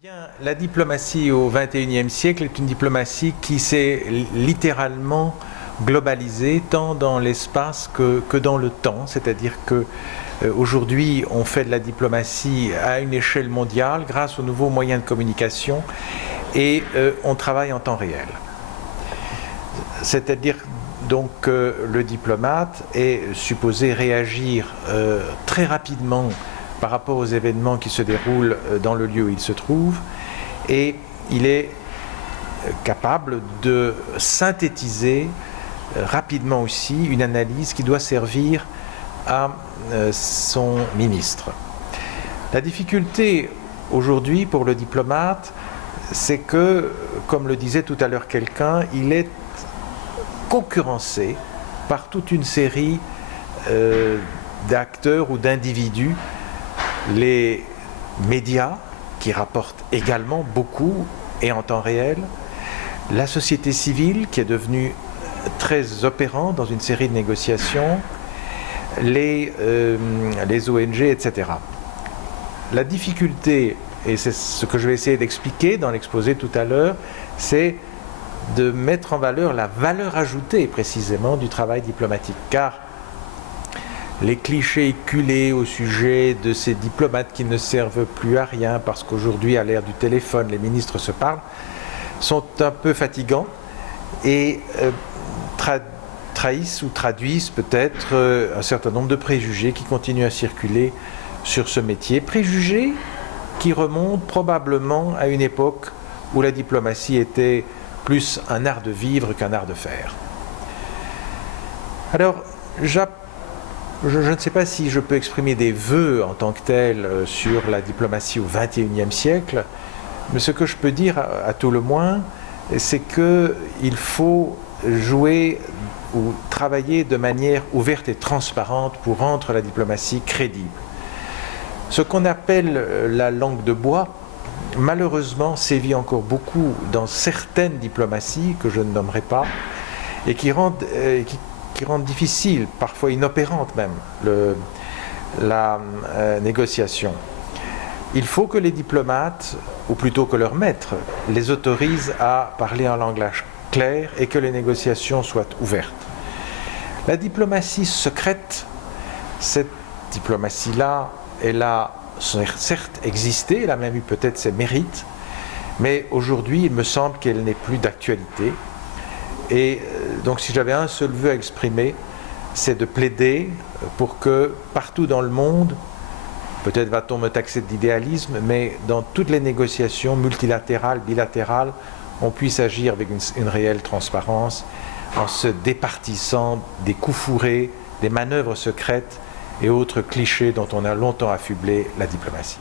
Bien, la diplomatie au XXIe siècle est une diplomatie qui s'est littéralement globalisée tant dans l'espace que dans le temps, c'est-à-dire que aujourd'hui on fait de la diplomatie à une échelle mondiale grâce aux nouveaux moyens de communication et on travaille en temps réel. C'est-à-dire donc que le diplomate est supposé réagir très rapidement par rapport aux événements qui se déroulent dans le lieu où il se trouve, et il est capable de synthétiser rapidement aussi une analyse qui doit servir à son ministre. La difficulté aujourd'hui pour le diplomate, c'est que, comme le disait tout à l'heure quelqu'un, il est concurrencé par toute une série d'acteurs ou d'individus. Les médias, qui rapportent également beaucoup et en temps réel, la société civile, qui est devenue très opérante dans une série de négociations, les ONG, etc. La difficulté, et c'est ce que je vais essayer d'expliquer dans l'exposé tout à l'heure, c'est de mettre en valeur la valeur ajoutée précisément du travail diplomatique, car les clichés éculés au sujet de ces diplomates qui ne servent plus à rien parce qu'aujourd'hui, à l'ère du téléphone, les ministres se parlent, sont un peu fatigants et trahissent ou traduisent peut-être un certain nombre de préjugés qui continuent à circuler sur ce métier. Préjugés qui remontent probablement à une époque où la diplomatie était plus un art de vivre qu'un art de faire. Alors, je ne sais pas si je peux exprimer des vœux en tant que tels sur la diplomatie au XXIe siècle, mais ce que je peux dire à tout le moins, c'est qu'il faut jouer ou travailler de manière ouverte et transparente pour rendre la diplomatie crédible. Ce qu'on appelle la langue de bois, malheureusement, sévit encore beaucoup dans certaines diplomaties que je ne nommerai pas et qui rendent difficile, parfois inopérante même, la négociation. Il faut que les diplomates, ou plutôt que leurs maîtres, les autorisent à parler un langage clair et que les négociations soient ouvertes. La diplomatie secrète, cette diplomatie-là, elle a certes existé, elle a même eu peut-être ses mérites, mais aujourd'hui, il me semble qu'elle n'est plus d'actualité. Et donc si j'avais un seul vœu à exprimer, c'est de plaider pour que partout dans le monde, peut-être va-t-on me taxer d'idéalisme, mais dans toutes les négociations multilatérales, bilatérales, on puisse agir avec une réelle transparence en se départissant des coups fourrés, des manœuvres secrètes et autres clichés dont on a longtemps affublé la diplomatie.